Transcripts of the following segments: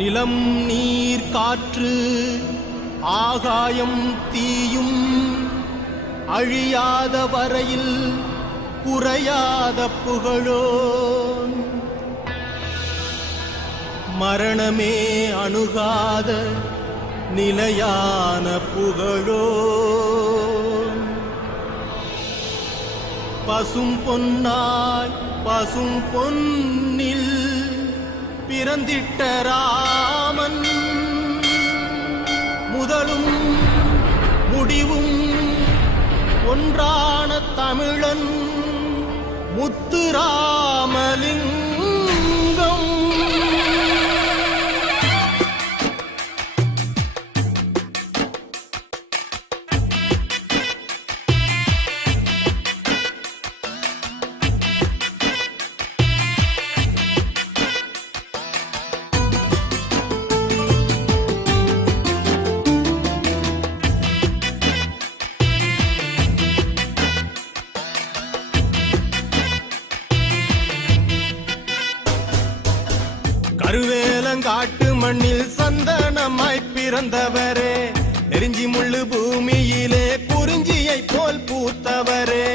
நிலம் நீர் காற்று ஆகாயம் தீயும் அழியாத வரையில் குறையாத புகழோன் மரணமே அணுகாத நிலையான புகழோன் பசும் பொன்னாய் பசும் பொன்னில் பிறந்திட்ட ராமன் முதலும் முடிவும் ஒன்றான தமிழன் முத்துராமலிங்கம். கருவேலங்காட்டு மண்ணில் சந்தனமாய் பிறந்தவரே, நெருஞ்சி முள்ளு பூமியிலே குறிஞ்சியை போல் பூத்தவரே,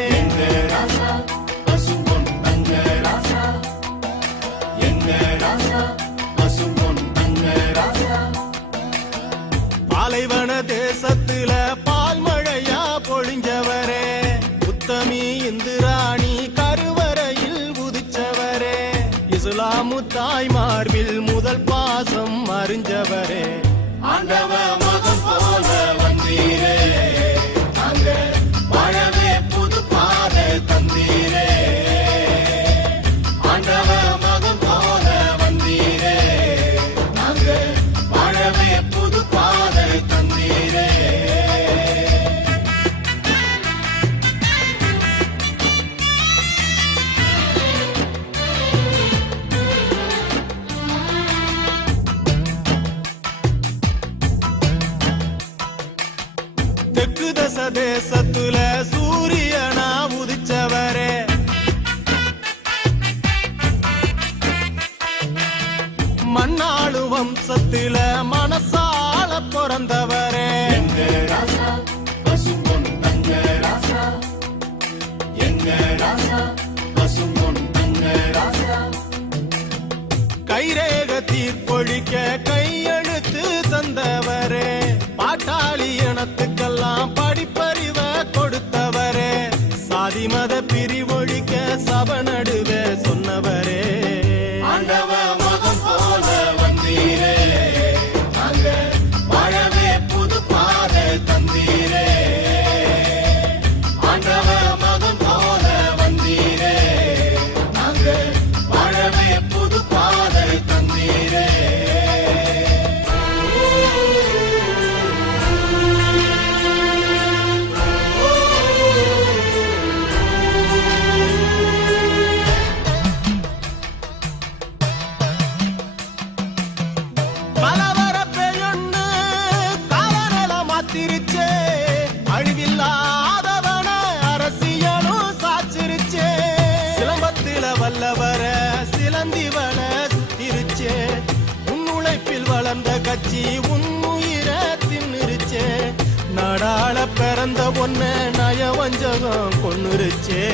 பாலைவன தேசத்துல பால் மழையா பொழிஞ்சவரே, உத்தமி இந்திராணி கருவறையில் உதிச்சவரே, இஸ்லாமு தாய் மார்பில் முதல் பாசம் அறிஞ்சவரே, ஆண்டவ மகன் போல வந்தீரே, அங்க வாழவே புது பாதை தந்தீரே, ஆண்டவ மகன் போல வந்தீரே, அங்க வாழவே புது பாதை தந்தீரே. தெற்கு தச தேசத்துல சூரியனா உதிச்சவரே, மண்ணாளு வம்சத்தில மனசால பிறந்தவரே, கைரேக தீர்ப்பொழிக்க கையெழுத்து தந்தவரே, பாட்டாளி இனத்துக்கெல்லாம் படிப்பறிவ கொடுத்தவரே, சாதி மத பிரிவொழிக்க சப நடுவே சொன்னவரே, ஆண்டவ மகன் போல வந்தீரே, அங்க வாழவே புது பாதை தந்தீரே, ஆண்டவ மகன் போல வந்தீரே, அங்க வாழவே புது பாதை தந்தீரே. அழிவில்லாதவன அரசியலும் சாச்சிருச்சே, சிலம்பத்தில வல்லவர சிலந்திவன சுத்திருச்சே, உன்னுழைப்பில் வளர்ந்த கட்சி உன்னுயிர தின்னுருச்சே, நாடாள பிறந்த ஒன்ன நயவஞ்சகம் கொன்னுருச்சே.